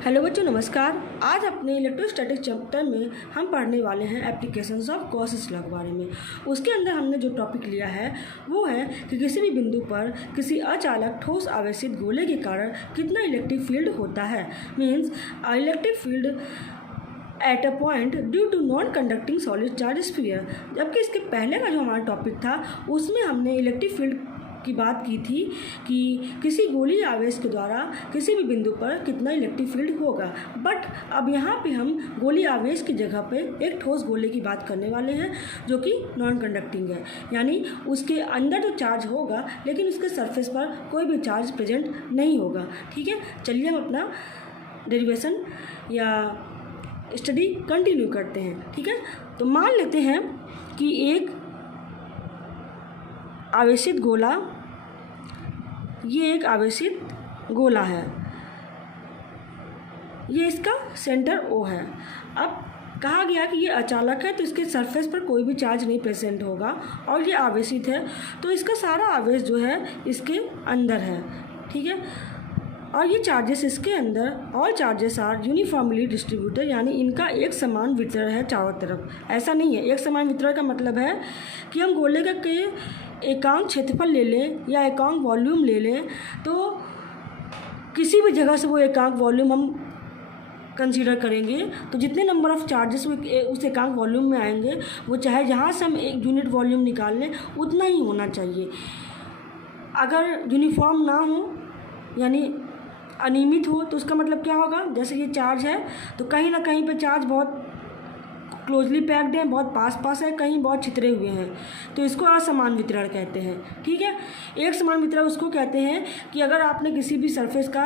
Hello बच्चों, नमस्कार। आज अपने इलेक्ट्रोस्टैटिक चैप्टर में हम पढ़ने वाले हैं एप्लीकेशंस ऑफ गॉसेस लॉ के बारे में। उसके अंदर हमने जो टॉपिक लिया है वो है कि किसी भी बिंदु पर किसी अचालक ठोस आवेशित गोले के कारण कितना इलेक्ट्रिक फील्ड होता है। Means electric field at a point due to non conducting solid charge sphere. जबकि इसके पहले का जो हमारा टॉपिक था उसमें हमने इलेक्ट्रिक फील्ड की बात की थी कि किसी गोलीय आवेश के द्वारा किसी भी बिंदु पर कितना इलेक्ट्रिक फील्ड होगा। बट अब यहाँ पे हम गोलीय आवेश की जगह पे एक ठोस गोले की बात करने वाले हैं जो कि नॉन कंडक्टिंग है, यानी उसके अंदर तो चार्ज होगा लेकिन उसके सरफेस पर कोई भी चार्ज प्रेजेंट नहीं होगा। ठीक है, चलिए हम अपना डेरिवेशन या स्टडी कंटिन्यू करते हैं। ठीक है, तो मान लेते हैं कि एक आवेशित गोला, ये एक आवेशित गोला है, ये इसका सेंटर O है। अब कहा गया कि ये अचालक है तो इसके सरफेस पर कोई भी चार्ज नहीं प्रेजेंट होगा और ये आवेशित है तो इसका सारा आवेश जो है इसके अंदर है। ठीक है, और ये चार्जेस इसके अंदर, all charges are uniformly distributed, यानी इनका एक समान वितरण है चारों तरफ। ऐसा नहीं है, एक समान वितरण का मतलब है कि हम गोले का के एकांक क्षेत्रफल ले लें या एकांक वॉल्यूम ले लें तो किसी भी जगह से वो एकांक वॉल्यूम हम कंसीडर करेंगे तो जितने नंबर ऑफ़ चार्जेस उस एकांक वॉल्यूम में आएंगे वो चाहे जहाँ से हम एक यूनिट वॉल्यूम निकाल लें उतना ही होना चाहिए। अगर यूनिफॉर्म ना हो यानी अनियमित हो तो उसका मतलब क्या होगा, जैसे ये चार्ज है तो कहीं ना कहीं पे चार्ज बहुत क्लोजली पैक्ड है, बहुत पास है, कहीं बहुत छितरे हुए हैं, तो इसको असमान वितरण कहते हैं। ठीक है, एक समान वितरण उसको कहते हैं कि अगर आपने किसी भी सरफेस का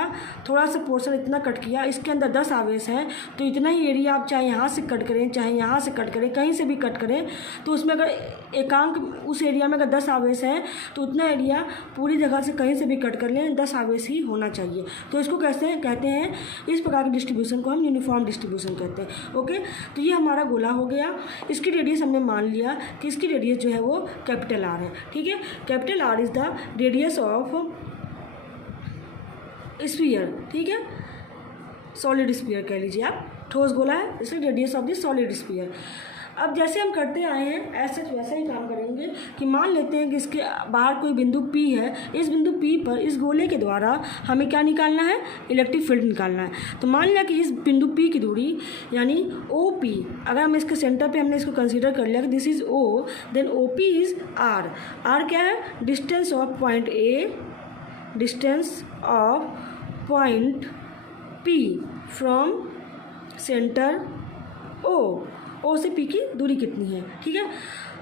थोड़ा सा पोर्शन इतना कट किया, इसके अंदर 10 आवेश हैं तो इतना ही एरिया आप चाहे यहाँ से कट करें चाहे यहाँ से कट करें, कहीं से भी कट करें, तो उसमें अगर एकांक उस एरिया में अगर 10 आवेश हैं तो उतना एरिया पूरी जगह से कहीं से भी कट कर लें 10 आवेश ही होना चाहिए। तो इसको कहते हैं इस प्रकार की डिस्ट्रीब्यूशन को हम यूनिफॉर्म डिस्ट्रीब्यूशन कहते हैं। ओके, तो ये हमारा गोला हो गया। इसकी रेडियस हमने मान लिया कि इसकी रेडियस जो है वो कैपिटल आर है। ठीक है, capital are is the radius of sphere. ठीक है, सॉलिड स्फीयर कह लीजिए आप, ठोस गोला है इसलिए radius of the solid sphere. अब जैसे हम करते आए हैं ऐसे वैसा ही काम करेंगे कि मान लेते हैं कि इसके बाहर कोई बिंदु P है, इस बिंदु P पर इस गोले के द्वारा हमें क्या निकालना है, इलेक्ट्रिक फील्ड निकालना है। तो मान लिया कि इस बिंदु P की दूरी यानी OP, अगर हम इसके सेंटर पे हमने इसको कंसीडर कर लिया कि this is O, then OP is R। R क्या है, distance of point A, distance of point P from centre O से P की दूरी कितनी है। ठीक है,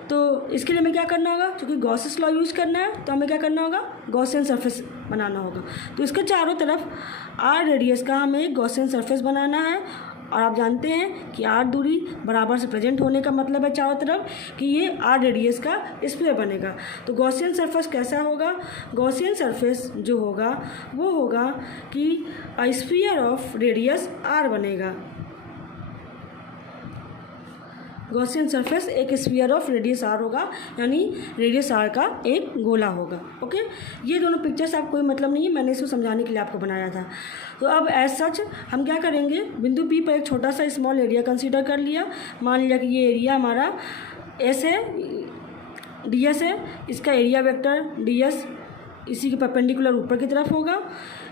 तो इसके लिए हमें क्या करना होगा, क्योंकि गॉसेस लॉ यूज़ करना है तो हमें क्या करना होगा, गॉसियन सरफेस बनाना होगा। तो इसके चारों तरफ R रेडियस का हमें एक गॉसियन सरफेस बनाना है और आप जानते हैं कि R दूरी बराबर से प्रेजेंट होने का मतलब है चारों तरफ कि ये R रेडियस का स्फीयर बनेगा। तो गॉसियन सरफेस कैसा होगा, गॉसियन सरफेस जो होगा वो होगा कि स्फीयर ऑफ रेडियस R बनेगा। गॉसियन सरफेस एक स्फीयर ऑफ रेडियस R होगा, यानी रेडियस R का एक गोला होगा। ओके, ये दोनों पिक्चर्स आपको कोई मतलब नहीं है, मैंने इसको समझाने के लिए आपको बनाया था। तो अब एज सच हम क्या करेंगे, बिंदु P पर एक छोटा सा स्मॉल एरिया कंसीडर कर लिया। मान लिया कि ये एरिया हमारा S है, DS है, इसका एरिया वेक्टर DS इसी के परपेंडिकुलर ऊपर की तरफ होगा।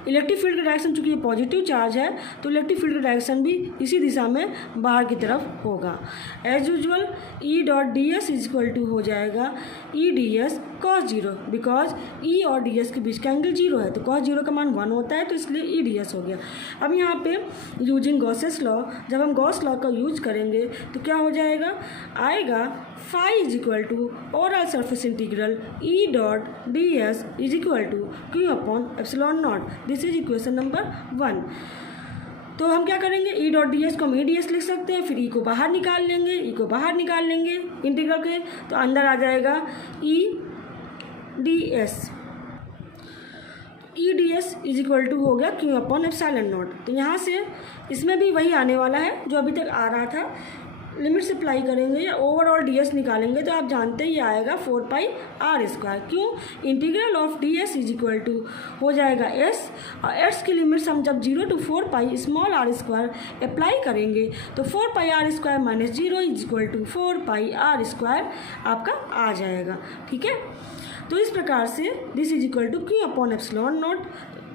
इलेक्ट्रिक फील्ड का डायरेक्शन चूँकि ये पॉजिटिव चार्ज है तो इलेक्ट्रिक फील्ड का डायरेक्शन भी इसी दिशा में बाहर की तरफ होगा। As usual E dot DS is equal to हो जाएगा E DS cos 0, because E और DS के बीच का एंगल 0 है तो cos 0 का मान 1 होता है तो इसलिए E DS हो गया। अब यहाँ पे यूजिंग गॉसेस लॉ, जब हम गॉस लॉ का यूज करेंगे तो क्या हो जाएगा, आएगा phi is equal to overall surface integral E dot DS is equal to Q upon epsilon naught. This is equation number 1। तो हम क्या करेंगे, E डॉट DS को हम EDS लिख सकते हैं, फिर E को बाहर निकाल लेंगे, E को बाहर निकाल लेंगे इंटीग्रल के, तो अंदर आ जाएगा EDS। EDS is equal to हो गया Q अपॉन एप्सिलॉन नॉट। तो यहाँ से इसमें भी वही आने वाला है जो अभी तक आ रहा था, लिमिट्स अप्लाई करेंगे या ओवरऑल ds निकालेंगे तो आप जानते हैं ये आएगा 4 पाई r स्क्वायर। क्यों? Integral of ds is equal to हो जाएगा s, और s की लिमिट्स हम जब 0 to 4 pi small r square apply करेंगे तो 4 pi r square minus 0 is equal to 4 pi r square आपका आ जाएगा। ठीक है, तो इस प्रकार से this is equal to q upon epsilon naught,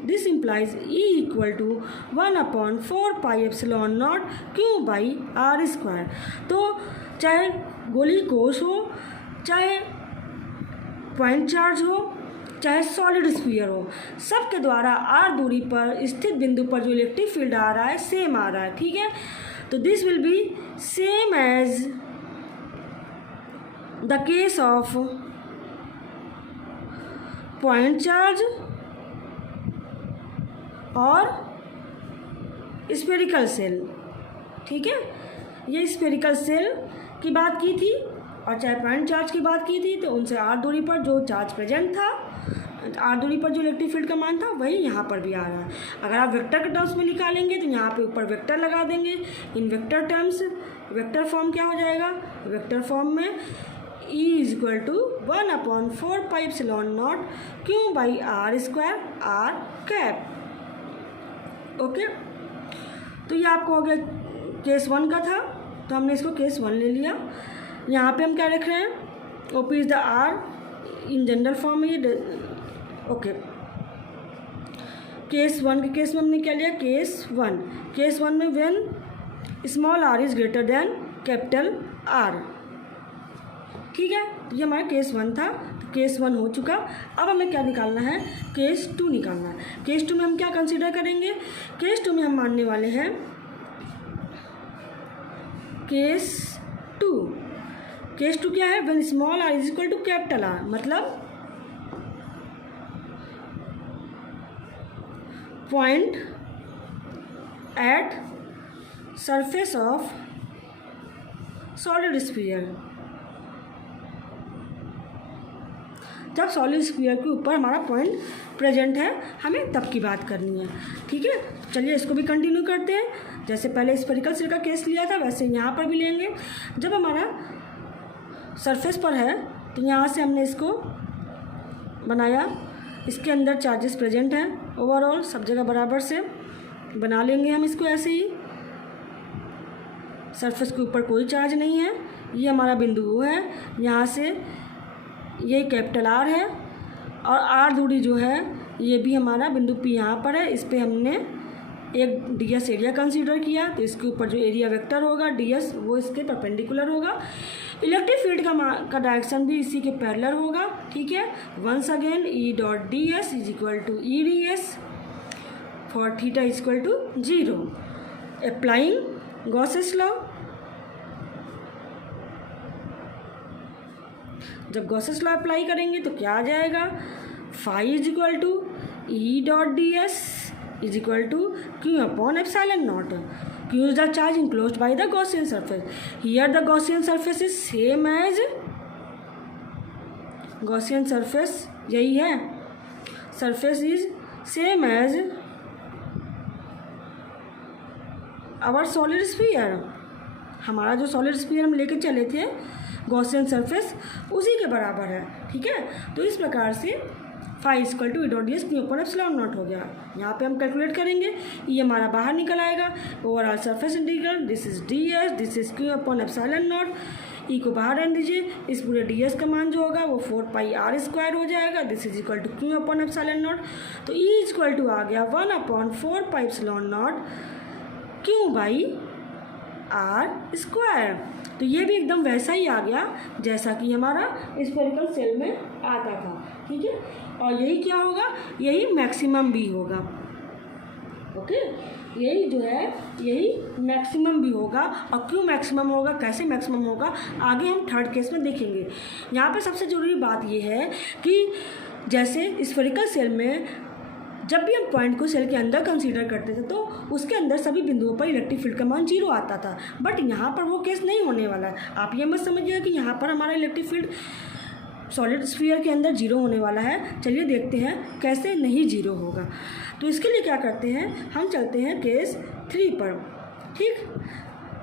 this implies E equal to 1/4 pi epsilon naught Q by R square. तो चाहे गोली कोश हो, चाहे पॉइंट चार्ज हो, चाहे सॉलिड स्फीयर हो, सब के द्वारा r दूरी पर स्थित बिंदु पर जो इलेक्ट्रिक फील्ड आ रहा है सेम आ रहा है। ठीक है, तो this will be same as the case of point charge और स्फेरिकल सेल। ठीक है, ये स्फेरिकल सेल की बात की थी और चाहे पॉइंट चार्ज की बात की थी, तो उनसे r दूरी पर जो चार्ज प्रेजेंट था, r दूरी पर जो इलेक्ट्रिक फील्ड का मान था वही यहाँ पर भी आ रहा है। अगर आप वेक्टर के टर्म्स में निकालेंगे तो यहाँ पे ऊपर वेक्टर लगा देंगे। In vector terms vector form क्या हो जाएगा? वेक्टर फॉर्म में E is equal to 1/4 pi epsilon naught Q by R square r cap. Okay, तो ये आपको हो गया केस 1 का था, तो हमने इसको केस 1 ले लिया। यहाँ पे हम क्या लिख रहे हैं? OP is the r in general form है ये। ओके, केस 1 के केस में हमने क्या लिया? केस 1। केस 1 में when small r is greater than capital R। ठीक है, तो ये हमारा केस 1 था, तो केस 1 हो चुका। अब हमें क्या निकालना है? केस 2 निकालना है। केस 2 में हम क्या कंसीडर करेंगे? केस 2 में हम मानने वाले हैं केस 2। केस 2 क्या है? When small r is equal to capital R, मतलब point at surface of solid sphere. जब सॉलिड स्फीयर के ऊपर हमारा पॉइंट प्रेजेंट है, हमें तब की बात करनी है। ठीक है, चलिए इसको भी कंटिन्यू करते हैं। जैसे पहले स्फेरिकल सेल का केस लिया था वैसे यहाँ पर भी लेंगे। जब हमारा सरफेस पर है तो यहाँ से हमने इसको बनाया, इसके अंदर चार्जेस प्रेजेंट हैं ओवरऑल सब जगह बराबर से बना लेंगे हम इसको ऐसे ही। सरफेस के ऊपर कोई चार्ज नहीं है, ये हमारा बिंदु वो है, यहाँ से ये कैपिटल R है और R दूरी जो है ये भी हमारा बिंदु P यहाँ पर है। इस पर हमने एक ds एरिया कंसीडर किया, तो इसके ऊपर जो एरिया वेक्टर होगा ds वो इसके परपेंडिकुलर होगा। इलेक्ट्रिक फील्ड का डायरेक्शन भी इसी के पैरेलल होगा। ठीक है, once again E dot ds is equal to E ds for theta is equal to 0। Applying Gauss's law, जब गॉसेस लॉ अप्लाई करेंगे तो क्या आ जाएगा? Phi is equal to E dot D S is equal to Q upon epsilon naught. Q is the charge enclosed by the Gaussian surface. Here the Gaussian surface is same as, Gaussian surface यही है, surface is same as our solid sphere. हमारा जो solid sphere हम लेके चले थे Gaussian surface उसी के बराबर है। ठीक है, तो इस प्रकार से phi equal to E dot D S Q upon epsilon naught हो गया। यहाँ पे हम कैलकुलेट करेंगे, ये हमारा बाहर निकल आएगा। Overall surface integral this is d s, this is q upon epsilon not. E को बाहर रहने दीजिए, इस पूरे डी एस का मान जो होगा वो 4 पाई R स्क्वायर हो जाएगा। This is equal to Q upon epsilon naught. तो ई इज इक्वल टू आ गया 1/4 pi epsilon naught Q by R square. तो ये भी एकदम वैसा ही आ गया जैसा कि हमारा स्फेरिकल सेल में आता था। ठीक है, और यही क्या होगा? यही मैक्सिमम भी होगा। ओके, यही जो है यही मैक्सिमम भी होगा। और क्यों मैक्सिमम होगा, कैसे मैक्सिमम होगा, आगे हम थर्ड केस में देखेंगे। यहाँ पे सबसे ज़रूरी बात ये है कि जैसे स्फेरिकल सेल में जब भी हम पॉइंट को सेल के अंदर कंसीडर करते थे तो उसके अंदर सभी बिंदुओं पर इलेक्ट्रिक फील्ड का मान 0 आता था, बट यहाँ पर वो केस नहीं होने वाला है। आप ये मत समझिएगा कि यहाँ पर हमारा इलेक्ट्रिक फील्ड सॉलिड स्फीयर के अंदर 0 होने वाला है। चलिए देखते हैं कैसे नहीं 0 होगा। तो इसके लिए क्या करते हैं, हम चलते हैं केस 3 पर। ठीक,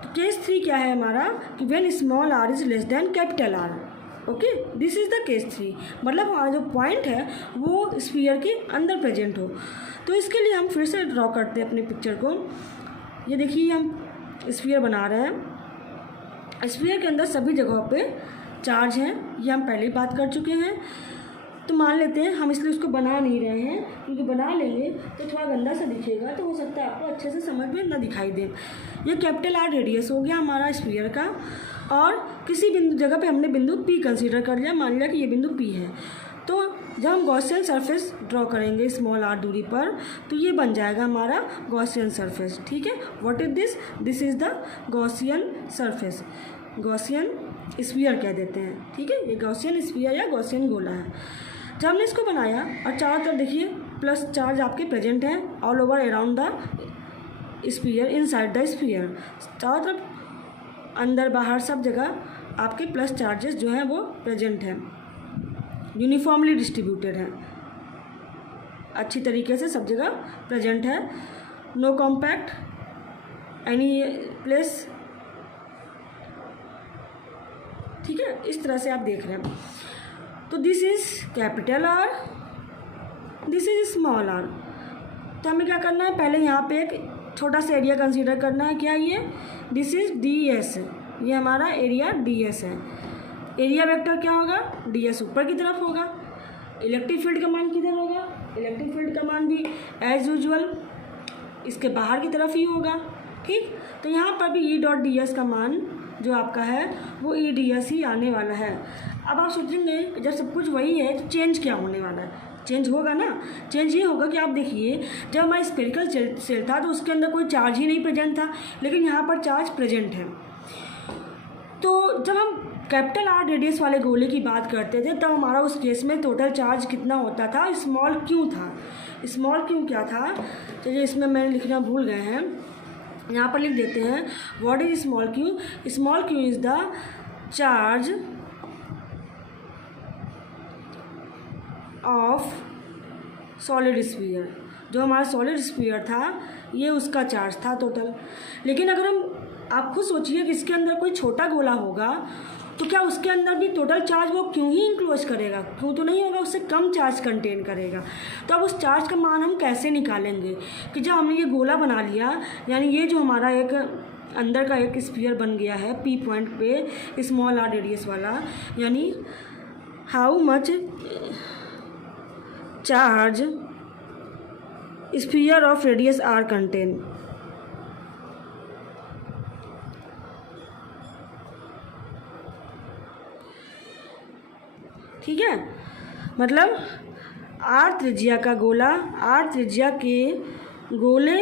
तो केस 3 क्या है हमारा कि when small R is less than capital R. Okay, this is the case 3, मतलब हमारा जो पॉइंट है वो स्फीयर के अंदर प्रेजेंट हो। तो इसके लिए हम फिर से ड्रॉ करते हैं अपने पिक्चर को। ये देखिए हम स्फीयर बना रहे हैं। स्फीयर के अंदर सभी जगहों पे चार्ज हैं, ये हम पहले ही बात कर चुके हैं। तो मान लेते हैं हम इसलिए उसको बना नहीं रहे हैं, क्योंकि बना लेंगे तो थोड़ा गंदा सा दिखेगा, तो हो सकता है आपको अच्छे से समझ में ना दिखाई दे। ये कैपिटल आर रेडियस हो गया हमारा स्फीयर का, और किसी बिंदु जगह पे हमने बिंदु पी कंसीडर कर लिया, मान लिया कि ये बिंदु पी है। तो जब हम गॉसियन सरफेस ड्रॉ करेंगे स्मॉल आर दूरी पर, तो ये बन जाएगा हमारा गॉसियन सरफेस। ठीक है, what is this? This is the Gaussian surface, Gaussian sphere कह देते हैं। ठीक है, ये गॉसियन स्फीयर या गॉसियन गोला है। जब हमने इसको बनाया और चारों तरफ देखिए प्लस चार्ज आपके प्रेजेंट हैं all over around the sphere, inside the sphere, चारों तरफ अंदर बाहर सब जगह आपके प्लस चार्जेस जो हैं वो प्रेजेंट हैं, यूनिफॉर्मली डिस्ट्रीब्यूटेड हैं, अच्छी तरीके से सब जगह प्रेजेंट है, नो कॉम्पैक्ट एनी प्लेस। ठीक है, इस तरह से आप देख रहे हैं। तो this is capital R, this is small R. तो हमें क्या करना है, पहले यहाँ पे एक छोटा सा एरिया कंसीडर करना है। क्या ये? दिस इज डी एस, ये हमारा एरिया डी एस है। एरिया वेक्टर क्या होगा? डी एस ऊपर की तरफ होगा। इलेक्ट्रिक फील्ड का मान किधर होगा? इलेक्ट्रिक फील्ड का मान भी एज यूजुअल इसके बाहर की तरफ ही होगा। ठीक, तो यहाँ पर भी ई डॉट डी एस का मान जो आपका है वो ई डी एस ही आने वाला है। अब आप सोचेंगे जब सब कुछ वही है तो चेंज क्या होने वाला है? चेंज होगा ना, चेंज ये होगा कि आप देखिए जब हमारा स्फेरिकल सेल था तो उसके अंदर कोई चार्ज ही नहीं प्रेजेंट था, लेकिन यहाँ पर चार्ज प्रेजेंट है। तो जब हम कैपिटल आर रेडियस वाले गोले की बात करते थे तब हमारा उस केस में टोटल चार्ज कितना होता था? स्मॉल क्यू था। स्मॉल क्यू क्या था? चलिए इसमें मैंने लिखना भूल गए हैं, यहाँ पर लिख देते हैं। What is small Q? Small Q is the charge of solid sphere. जो हमारा सॉलिड स्फीयर था ये उसका चार्ज था टोटल। लेकिन अगर आप खुद सोचिए कि इसके अंदर कोई छोटा गोला होगा तो क्या उसके अंदर भी टोटल चार्ज वो क्यों ही इंक्लोज करेगा? क्यों तो नहीं होगा, उससे कम चार्ज कंटेन करेगा। तो अब उस चार्ज का मान हम कैसे निकालेंगे कि जब हमने ये गोला बना लिया, यानी ये जो हमारा एक अंदर का एक स्फीयर बन गया है पी पॉइंट पे स्मॉल आर रेडियस वाला, यानी how much charge sphere of radius R contain. ठीक है, मतलब आर त्रिज्या का गोला, आर त्रिज्या के गोले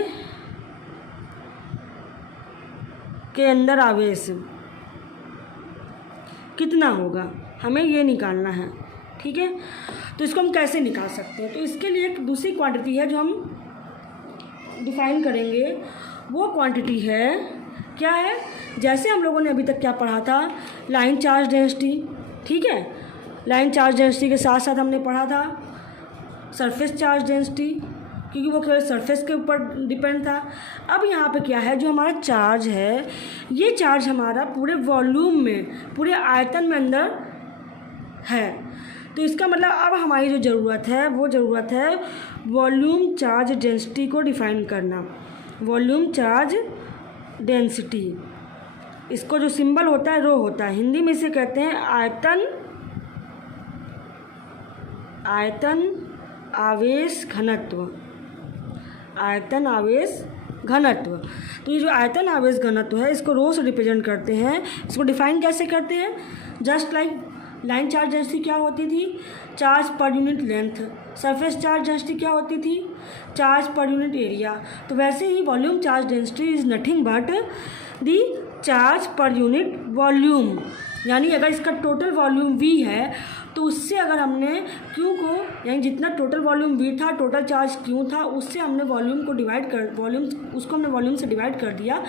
के अंदर आवेश कितना होगा, हमें ये निकालना है। ठीक है, तो इसको हम कैसे निकाल सकते हैं? तो इसके लिए एक दूसरी क्वांटिटी है जो हम डिफाइन करेंगे। वो क्वांटिटी है क्या है? जैसे हम लोगों ने अभी तक क्या पढ़ा था, लाइन चार्ज डेंसिटी। ठीक है, लाइन चार्ज डेंसिटी के साथ साथ हमने पढ़ा था सरफेस चार्ज डेंसिटी, क्योंकि वो केवल सरफेस के ऊपर डिपेंड था। अब यहाँ पे क्या है, जो हमारा चार्ज है ये चार्ज हमारा पूरे वॉल्यूम में, पूरे आयतन में अंदर है। तो इसका मतलब अब हमारी जो ज़रूरत है वो ज़रूरत है वॉल्यूम चार्ज डेंसिटी को डिफाइन करना। वॉल्यूम चार्ज डेंसिटी, इसको जो सिंबल होता है रो होता है, हिंदी में इसे कहते हैं आयतन, आयतन आवेश घनत्व, आयतन आवेश घनत्व। तो ये जो आयतन आवेश घनत्व है इसको रो से रिप्रेजेंट करते हैं। इसको डिफाइन कैसे करते हैं? Just like line charge density क्या होती थी? Charge per unit length. Surface charge density क्या होती थी? Charge per unit area. तो वैसे ही volume charge density is nothing but the charge per unit volume. यानी अगर इसका टोटल वॉल्यूम V है तो उससे अगर हमने Q को, यानी जितना टोटल वॉल्यूम V था, टोटल चार्ज Q था, उससे हमने वॉल्यूम को डिवाइड कर, उसको हमने वॉल्यूम से डिवाइड कर दिया,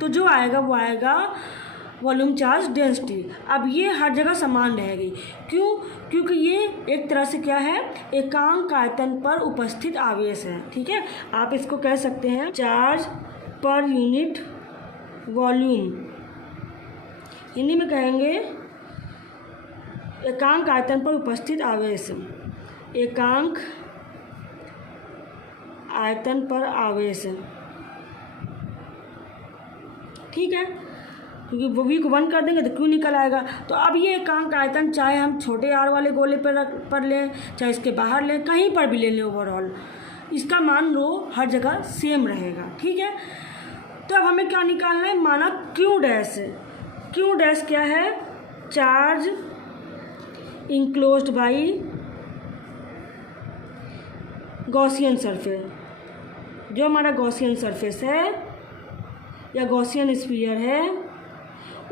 तो जो आएगा वो आएगा वॉल्यूम चार्ज डेंसिटी। अब ये हर जगह समान रहेगी। क्यों? क्योंकि ये एक तरह से क्या है, एकांक आयतन पर उपस्थित आवेश है। ठीक है, आप इसको कह सकते हैं charge per unit volume, Hindi में कहेंगे एकांक आयतन पर उपस्थित आवेश, एकांक आयतन पर आवेश, ठीक है, क्योंकि वो v को 1 कर देंगे तो q निकल आएगा। तो अब ये एकांक आयतन चाहे हम छोटे r वाले गोले पर लें, चाहे इसके बाहर लें, कहीं पर भी ले लें, ओवरऑल इसका मान रो हर जगह सेम रहेगा, ठीक है। तो अब हमें क्या निकालना है, माना q डैश, q डैश क्या है, charge enclosed by Gaussian surface, जो हमारा गॉसियन सरफेस है या गॉसियन स्फीयर है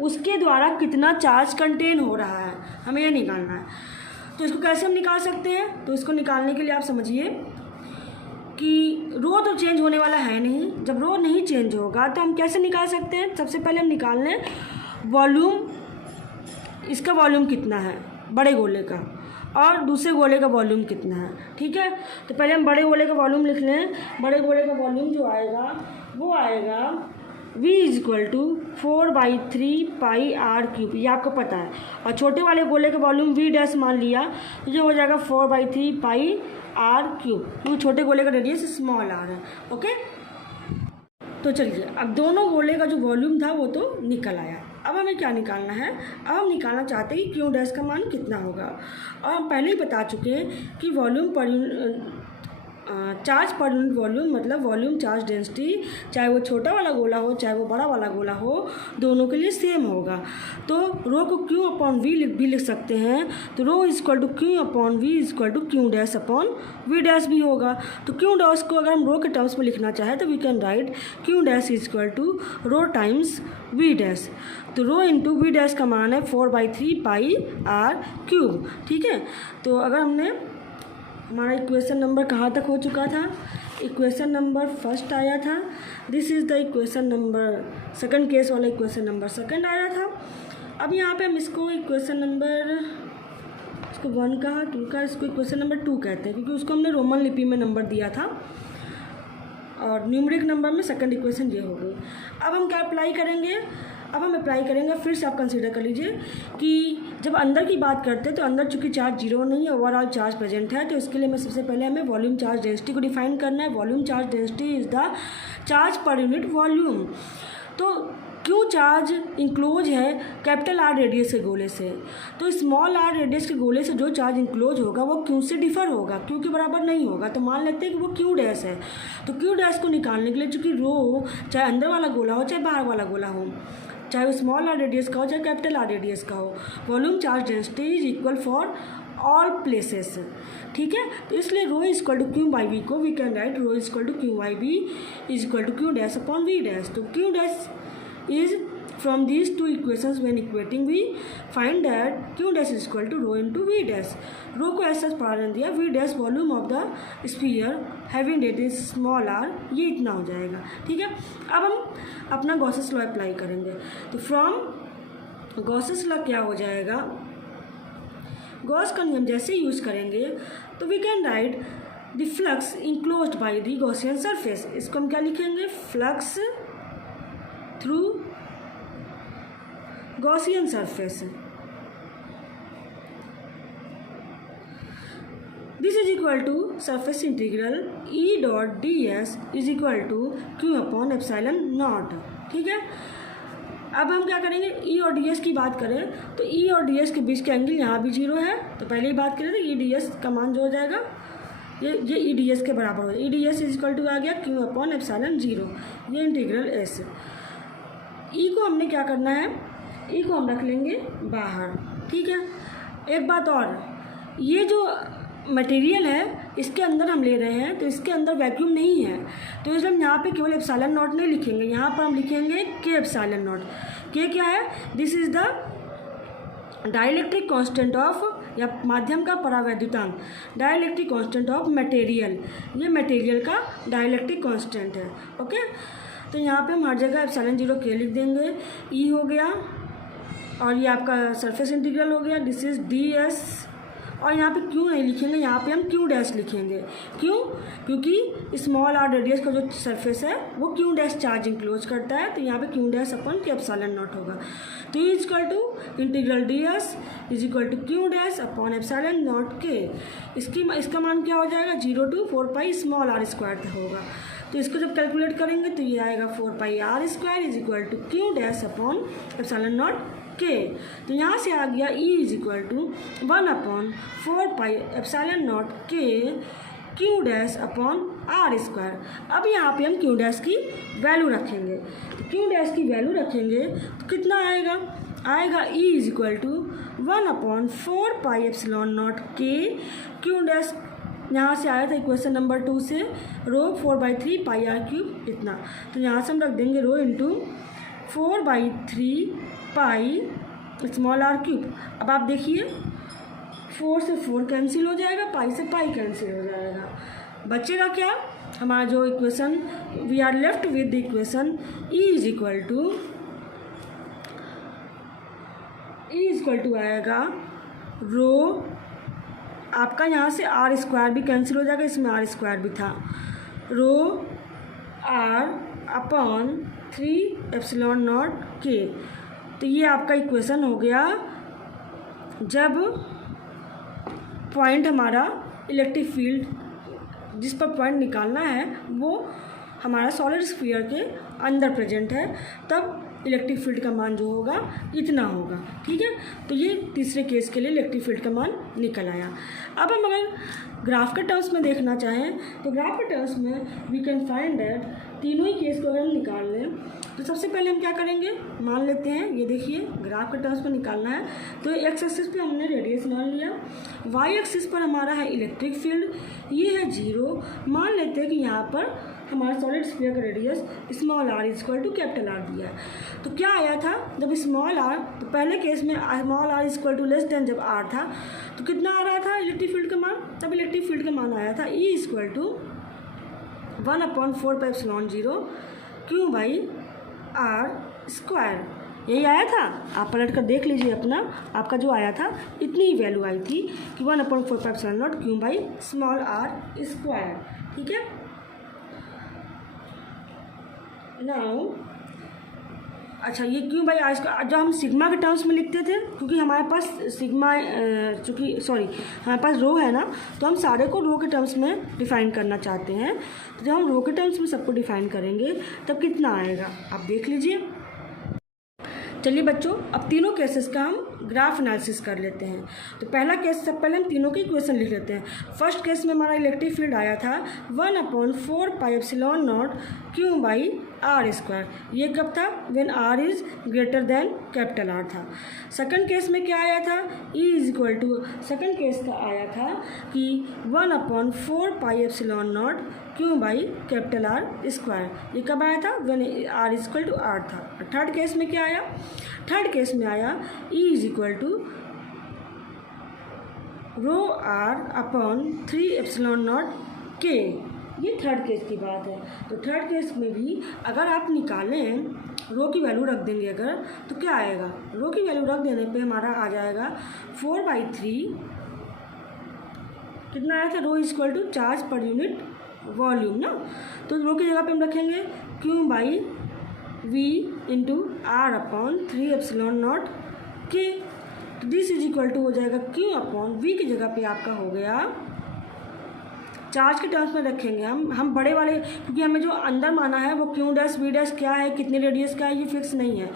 उसके द्वारा कितना चार्ज कंटेन हो रहा है, हमें ये निकालना है। तो इसको कैसे हम निकाल सकते हैं, तो इसको निकालने के लिए आप समझिए कि रो तो चेंज होने वाला है नहीं, जब रो नहीं चेंज होगा तो हम कैसे निकाल सकते हैं। सबसे पहले हम निकाल लें वॉल्यूम, इसका वॉल्यूम कितना है बड़े गोले का और दूसरे गोले का वॉल्यूम कितना है, ठीक है। तो पहले हम बड़े गोले का वॉल्यूम लिख लें। बड़े गोले का वॉल्यूम जो आएगा वो आएगा v = 4/3 पाई r क्यूब, ये आपको पता है। और छोटे वाले गोले का वॉल्यूम v डैश मान लिया तो जो हो जाएगा 4/3 पाई r क्यूब, क्योंकि छोटे गोले का रेडियस स्मॉल r है, ओके। तो चलिए अब दोनों गोले का जो वॉल्यूम था वो तो निकल आया। अब हमें क्या निकालना है, अब हम निकालना चाहते हैं कि q डैश का मान कितना होगा। और हम पहले ही बता चुके हैं कि वॉल्यूम पर चार्ज पर यूनिट वॉल्यूम मतलब वॉल्यूम चार्ज डेंसिटी, चाहे वो छोटा वाला गोला हो चाहे वो बड़ा वाला गोला हो, दोनों के लिए सेम होगा। तो रो को q/v भी लिख सकते हैं, तो रो = q/v = q dash upon v dash भी होगा। तो q डैश को अगर हम रो के टर्म्स में लिखना चाहें तो we can write q dash = rho times v dash. तो रो इंटू वी डैश का मान है 4/3 पाई r क्यूब, ठीक है। तो अगर हमने हमारा इक्वेशन नंबर कहाँ तक हो चुका था, इक्वेशन नंबर फर्स्ट आया था, this is the equation number second, case वाला इक्वेशन नंबर सेकंड आया था। अब यहाँ पे हम इसको इक्वेशन नंबर, इसको 1 का 2 का, इसको इक्वेशन नंबर 2 कहते हैं क्योंकि उसको हमने रोमन लिपि में नंबर दिया था और न्यूमरिक नंबर में सेकंड इक्वेशन ये हो गई। अब हम क्या अप्लाई करेंगे, अब हम अप्लाई करेंगे, फिर से आप कंसीडर कर लीजिए कि जब अंदर की बात करते हैं तो अंदर चूंकि चार्ज 0 नहीं है, ओवरऑल चार्ज प्रेजेंट है, तो इसके लिए हमें सबसे पहले हमें वॉल्यूम चार्ज डेंसिटी को डिफाइन करना है। Volume charge density is the charge per unit volume. तो क्यों चार्ज इंक्लोज है कैपिटल R रेडियस के गोले से, तो स्मॉल r रेडियस के गोले से जो चार्ज इंक्लोज होगा वो क्यू से डिफर होगा, क्यू के बराबर नहीं होगा। तो मान लेते हैं कि वो क्यू डैश है। तो क्यू डैश को निकालने के लिए चूँकि रो चाहे अंदर वाला गोला हो चाहे बाहर वाला गोला हो, चाहे वो स्मॉल r रेडियस का हो चाहे कैपिटल R रेडियस का हो, volume charge density is equal for all places, ठीक है। तो इसलिए रो = q/v को we can write rho = q/v = q dash upon v dash. तो q dash is from these two equations when equating we find that q dash is equal to rho into v dash। रो को ऐसा पढ़ा दिया, v dash volume of the sphere having radius small r, ये इतना हो जाएगा, ठीक है। अब हम अपना गॉसेस लॉ अप्लाई करेंगे। तो फ्रॉम गॉसेस लॉ क्या हो जाएगा, गॉस का नियम जैसे यूज़ करेंगे तो we can write the flux enclosed by the Gaussian surface. इसको हम क्या लिखेंगे, flux through Gaussian surface, this is equal to surface integral E.ds is equal to q/ε0, ठीक है। अब हम क्या करेंगे, E और ds की बात करें तो E और ds के बीच के एंगल यहाँ भी 0 है, तो पहले ही बात करें तो E/ds का मान जो हो जाएगा ये E/ds के बराबर हो, E/ds इज इक्वल टू आ गया q/ε0, ये इंटीग्रल s। E को हमने क्या करना है, E को हम रख लेंगे बाहर, ठीक है। एक बात और, ये जो मटेरियल है इसके अंदर हम ले रहे हैं तो इसके अंदर वैक्यूम नहीं है, तो इसलिए हम यहाँ पे केवल ε0 नहीं लिखेंगे, यहाँ पर हम लिखेंगे k/ε0। k क्या है, this is the dielectric constant of, या माध्यम का परावैद्युतांक, डाइलेक्ट्रिक कांस्टेंट ऑफ मटेरियल, ये मटेरियल का डाइलेक्ट्रिक कांस्टेंट है, ओके। तो यहाँ पे हम हर जगह ε0 k लिख देंगे, E हो गया और ये आपका सरफेस इंटीग्रल हो गया, दिस इज ds और यहाँ पे क्यू नहीं लिखेंगे, यहाँ पे हम क्यू डैश लिखेंगे। क्यों? क्योंकि स्मॉल आर रेडियस का जो सरफेस है वो क्यू डैश चार्ज इंक्लोज करता है, तो यहाँ पे क्यू डैश अपन के एप्सिलॉन नॉट होगा। तो ये equal to integral D S is equal to Q dash upon epsilon not के। इसका मान क्या हो जाएगा? 0 to 4 pi small R square होगा। तो इसको जब कैलकुलेट करेंगे तो ये आएगा 4 pi r square is equal to Q dash upon epsilon not के। तो यहाँ से आ गया E is equal to 1/4 pi epsilon not के Q dash upon are square. अब यहाँ पे हम क्यू डैश की वैल्यू रखेंगे, तो क्यू डैश की वैल्यू रखेंगे तो कितना आएगा? आएगा E is equal to 1/4 pi epsilon not के क्यू डैश, यहाँ से आया था इक्वेशन नंबर 2 से, रो 4/3 पाई आर क्यूब इतना। तो यहाँ से हम रख देंगे rho into 4/3 pi small r cube. अब आप देखिए 4 से 4 कैंसिल हो जाएगा, पाई से पाई कैंसिल हो जाएगा, बचेगा क्या? हमारा जो equation we are left with the equation E is equal to आएगा रो, आपका यहाँ से आर स्क्वायर भी कैंसिल हो जाएगा, इसमें आर स्क्वायर भी था, रो आर अपॉन 3 एप्सिलॉन नॉट के। तो ये आपका इक्वेशन हो गया जब पॉइंट हमारा इलेक्ट्रिक फील्ड जिस पर पॉइंट निकालना है वो हमारा सॉलिड स्फीयर के अंदर प्रेजेंट है, तब इलेक्ट्रिक फील्ड का मान जो होगा इतना होगा। ठीक है, तो ये तीसरे केस के लिए इलेक्ट्रिक फील्ड का मान निकल आया। अब हम अगर ग्राफ के टर्म्स में देखना चाहें तो ग्राफ के टर्म्स में वी कैन फाइंड दैट तीनों ही केस को अगर हम निकाल लें तो सबसे पहले हम क्या करेंगे, मान लेते हैं, ये देखिए ग्राफ के टर्म्स में निकालना है तो एक्स एक्सिस पे हमने रेडियस मान लिया, वाई एक्सिस पर हमारा है इलेक्ट्रिक फील्ड, ये है 0। मान लेते हैं कि यहाँ पर हमारा सॉलिड स्फीयर का radius small R equal to capital R दिया है। तो क्या आया था जब स्मॉल आर, तो पहले केस में small R equal to less than जब आर था तो कितना आ रहा था इलेक्ट्रिक फील्ड का मान? तब इलेक्ट्रिक फील्ड का मान आया था E equal to 1/4 pi epsilon 0 Q by are square. यही आया था, आप पलट कर देख लीजिए अपना, आपका जो आया था इतनी ही वैल्यू आई थी कि 1/4 pi epsilon naught Q by small R square. ठीक है, नाउ अच्छा ये क्यों भाई आज का जो हम सिग्मा के टर्म्स में लिखते थे, क्योंकि हमारे पास सिग्मा हमारे पास रो है ना, तो हम सारे को रो के टर्म्स में डिफाइन करना चाहते हैं। तो जब हम रो के टर्म्स में सबको डिफाइन करेंगे तब कितना आएगा आप देख लीजिए। चलिए बच्चों, अब तीनों केसेस का हम ग्राफ एनालिसिस कर लेते हैं। तो पहला केस, सब पहले हम तीनों के इक्वेशन लिख लेते हैं। फर्स्ट केस में हमारा इलेक्ट्रिक फील्ड आया था 1/4 pi epsilon naught Q by are square. ये कब था? When R is greater than capital R था। सेकंड केस में क्या आया था? E is equal to, second case का आया था कि 1/4 pi epsilon naught Q by capital are square. ये कब आया था? When R is equal to R था। थर्ड केस में क्या आया? थर्ड केस में आया E is equal to rho R upon 3 epsilon not के। ये थर्ड केस की बात है। तो थर्ड केस में भी अगर आप निकालें, रो की वैल्यू रख देंगे अगर, तो क्या आएगा? रो की वैल्यू रख देने पे हमारा आ जाएगा 4/3, कितना आया था? Rho equal to charge per unit volume ना। तो रो की जगह पे हम रखेंगे q by v into r upon 3 epsilon not के। तो दिस इज इक्वल टू हो जाएगा क्यू अपॉन वी की जगह पे आपका हो गया, चार्ज के टर्म्स में रखेंगे हम बड़े वाले, क्योंकि हमें जो अंदर माना है वो क्यू डैश वी डैश क्या है, कितने रेडियस का है, ये फिक्स नहीं है।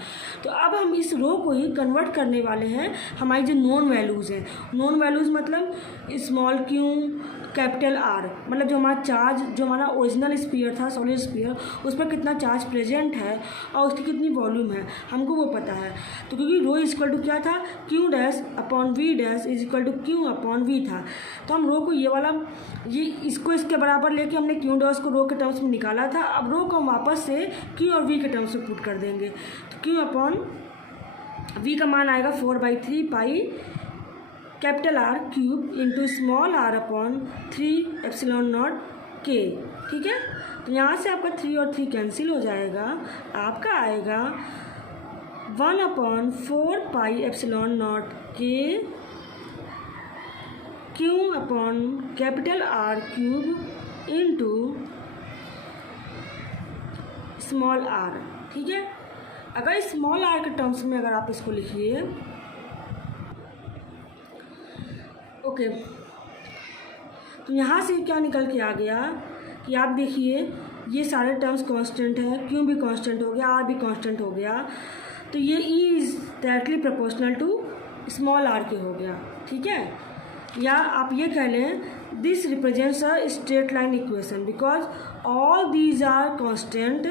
तो अब हम इस रो को ही कन्वर्ट करने वाले हैं हमारी जो नॉन वैल्यूज़ हैं। नॉन वैल्यूज़ मतलब स्मॉल क्यू कैपिटल आर, मतलब जो हमारा चार्ज, जो हमारा ओरिजिनल स्फीयर था सॉलिड स्फीयर, उस पर कितना चार्ज प्रेजेंट है और उसकी कितनी वॉल्यूम है हमको वो पता है। तो क्योंकि रो इक्वल टू क्या था? Q dash upon V dash is equal to Q upon V था। तो हम रो को ये वाला, ये इसको इसके बराबर लेके हमने क्यू डैश को रो के टर्म्स में निकाला था। अब रो को हम वापस से क्यू और वी के टर्म्स में पुट कर देंगे। तो क्यू अपॉन वी का मान आएगा 4/3 pi capital R cube into small R upon 3 epsilon not के। ठीक है, तो यहाँ से आपका 3 और 3 कैंसिल हो जाएगा, आपका आएगा 1/4 पाई एप्सिलॉन नॉट के Q upon capital R cube into small R. ठीक है, अगर स्मॉल आर के टर्म्स में अगर आप इसको लिखिए, ओके, तो यहाँ से क्या निकल के आ गया कि आप देखिए ये सारे टर्म्स कांस्टेंट हैं, क्यू भी कांस्टेंट हो गया, आर भी कांस्टेंट हो गया, तो ये E is directly proportional to small r के हो गया। ठीक है, या आप ये कह लें this represents a straight line equation because all these are constant.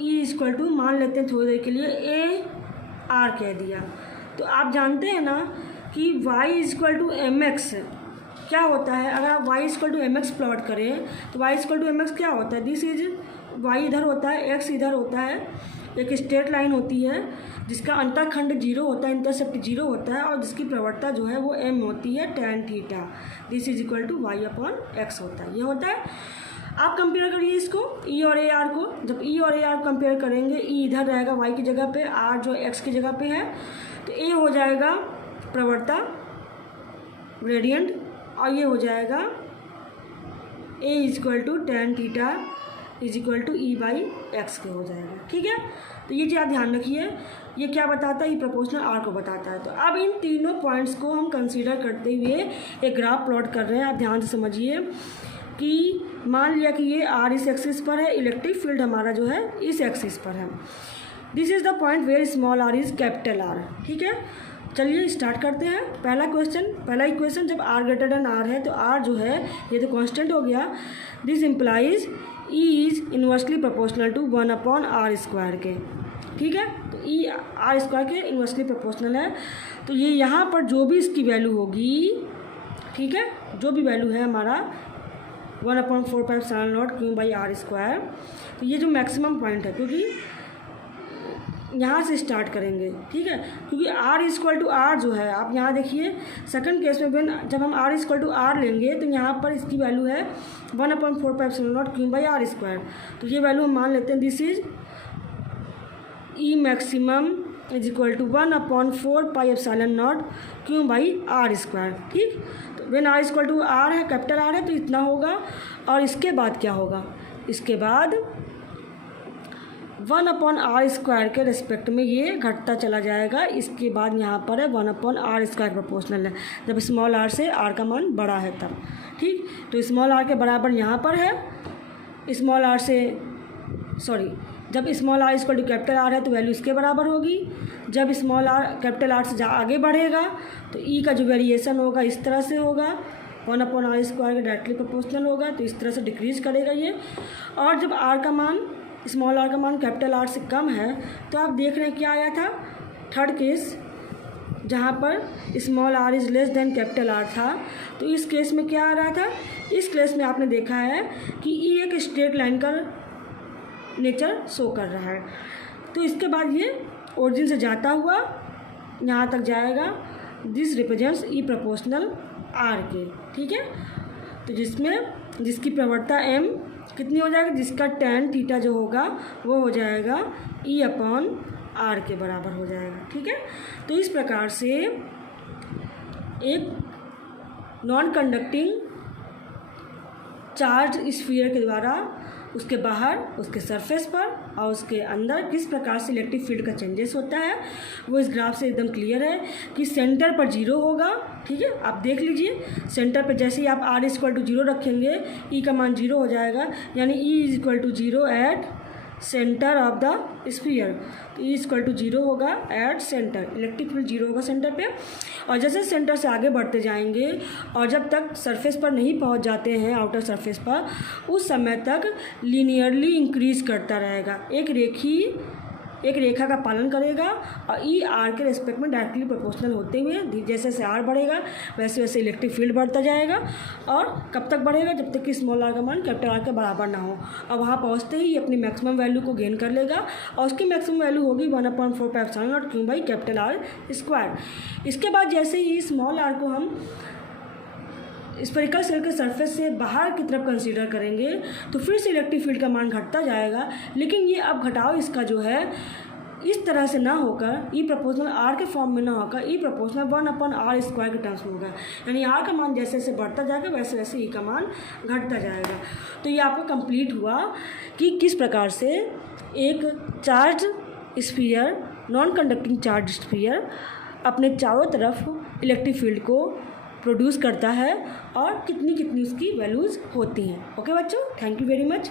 E equal to मान लेते हैं थोड़ी देर के लिए ए आर कह दिया, तो आप जानते हैं ना कि y equal to M X क्या होता है। अगर आप y equal to M X plot करें तो y equal to M X क्या होता है, दिस इज y इधर होता है, x इधर होता है, एक स्ट्रेट लाइन होती है जिसका अंतःखंड जीरो होता है, इंटरसेप्ट जीरो होता है, और जिसकी प्रवणता जो है वो m होती है tan theta. This is equal to y upon x होता है, ये होता है। आप कंपेयर करिए इसको e और ए आर को, जब e और ए आर कंपेयर करेंगे, e इधर रहेगा y की जगह पे, r जो x की जगह पे है, तो a हो जाएगा प्रवणता ग्रेडियंट, और ये हो जाएगा a equal to tan theta is equal to E by X के हो जाएगा। ठीक है, तो ये चीज़ आप ध्यान रखिए, ये क्या बताता है, ये प्रोपोर्शनल आर को बताता है। तो अब इन तीनों पॉइंट्स को हम कंसीडर करते हुए एक ग्राफ प्लॉट कर रहे हैं। आप ध्यान से समझिए कि मान लिया कि ये आर इस एक्सिस पर है, इलेक्ट्रिक फील्ड हमारा जो है इस एक्सिस पर है। This is the point where small R is capital R. ठीक है, चलिए स्टार्ट करते हैं। पहला इक्वेशन जब r ग्रेटर देन आर है तो r जो है ये तो कांस्टेंट हो गया। This implies e is inversely proportional to 1 upon are square के। ठीक है, तो e आर स्क्वायर के इन्वर्सली प्रोपोर्शनल है, तो ये यहाँ पर जो भी इसकी वैल्यू होगी, ठीक है, जो भी वैल्यू है हमारा 1/4πε0 क्यू बाई आर स्क्वायर, तो ये जो मैक्सिमम पॉइंट है, क्योंकि यहाँ से स्टार्ट करेंगे। ठीक है, क्योंकि r इक्वल टू आर जो है, आप यहाँ देखिए सेकंड केस में जब हम r इक्वल टू आर लेंगे तो यहाँ पर इसकी वैल्यू है 1/4πε0 क्यू बाई आर स्क्वायर, तो ये वैल्यू हम मान लेते हैं this is E maximum is equal to 1/4πε0 q by are square. ठीक, तो when r equal to r है, कैपिटल आर है, तो इतना होगा। और इसके बाद क्या होगा, इसके बाद 1 अपॉन आर स्क्वायर के रिस्पेक्ट में ये घटता चला जाएगा। इसके बाद यहाँ पर है 1 अपॉन आर स्क्वायर प्रोपोर्शनल है, जब स्मॉल आर से आर का मान बड़ा है तब। ठीक, तो स्मॉल आर के बराबर यहाँ पर है, स्मॉल आर से जब small R equal to capital are है तो वैल्यू इसके बराबर होगी। जब स्मॉल आर कैपिटल आर से आगे बढ़ेगा तो ई का जो वेरिएशन होगा इस तरह से होगा, 1 अपॉन आर स्क्वायर के डायरेक्टली प्रोपोर्शनल होगा, तो इस तरह से डिक्रीज करेगा ये। और जब आर का मान, स्मॉल आर का मान कैपिटल आर से कम है, तो आप देख रहे हैं क्या आया था, थर्ड केस जहाँ पर small R is less than capital R था, तो इस केस में क्या आ रहा था, इस केस में आपने देखा है कि ई एक स्ट्रेट लाइन का नेचर शो कर रहा है। तो इसके बाद ये ओरिजिन से जाता हुआ यहाँ तक जाएगा, this represents E proportional R के। ठीक है, तो जिसकी प्रवणता m कितनी हो जाएगी, जिसका tan थीटा जो होगा वो हो जाएगा e अपॉन आर के बराबर हो जाएगा। ठीक है, तो इस प्रकार से एक नॉन कंडक्टिंग चार्ज स्फीयर के द्वारा उसके बाहर, उसके सरफेस पर और उसके अंदर किस प्रकार से इलेक्ट्रिक फील्ड का चेंजेस होता है वो इस ग्राफ से एकदम क्लियर है कि सेंटर पर जीरो होगा। ठीक है, आप देख लीजिए सेंटर पर जैसे ही आप r इक्वल टू जीरो रखेंगे e का मान जीरो हो जाएगा, यानी e is equal to zero at centre of the sphere. तो ई इक्वल टू जीरो होगा at centre, electric field zero होगा सेंटर पे। और जैसे सेंटर से आगे बढ़ते जाएंगे और जब तक सरफेस पर नहीं पहुंच जाते हैं आउटर सरफेस पर, उस समय तक लीनियरली इंक्रीज करता रहेगा, एक रेखा का पालन करेगा और ई आर के रेस्पेक्ट में डायरेक्टली प्रोपोर्शनल होते हुए जैसे जैसे आर बढ़ेगा वैसे वैसे इलेक्ट्रिक फील्ड बढ़ता जाएगा। और कब तक बढ़ेगा, जब तक कि स्मॉल आर का मान कैपिटल आर के बराबर ना हो, और वहाँ पहुँचते ही अपनी मैक्सिमम वैल्यू को गेन कर लेगा और उसकी मैक्सिमम वैल्यू होगी 1/4πε0 q by capital are square. इसके बाद जैसे ही स्मॉल आर को हम स्फेरिकल सेल के सरफेस से बाहर की तरफ कंसीडर करेंगे तो फिर से इलेक्ट्रिक फील्ड का मान घटता जाएगा, लेकिन ये अब घटाव इसका जो है इस तरह से ना होकर ई प्रोपोर्शनल आर के फॉर्म में ना होकर ई प्रोपोर्शनल 1/r² के टर्म्स में होगा, यानी आर का मान जैसे जैसे बढ़ता जाएगा वैसे वैसे ई का मान घटता जाएगा। तो ये आपको कंप्लीट हुआ कि किस प्रकार से एक charge sphere, non conducting charge sphere अपने चारों तरफ इलेक्ट्रिक फील्ड को प्रोड्यूस करता है और कितनी कितनी उसकी वैल्यूज़ होती हैं। ओके बच्चों, थैंक यू वेरी मच।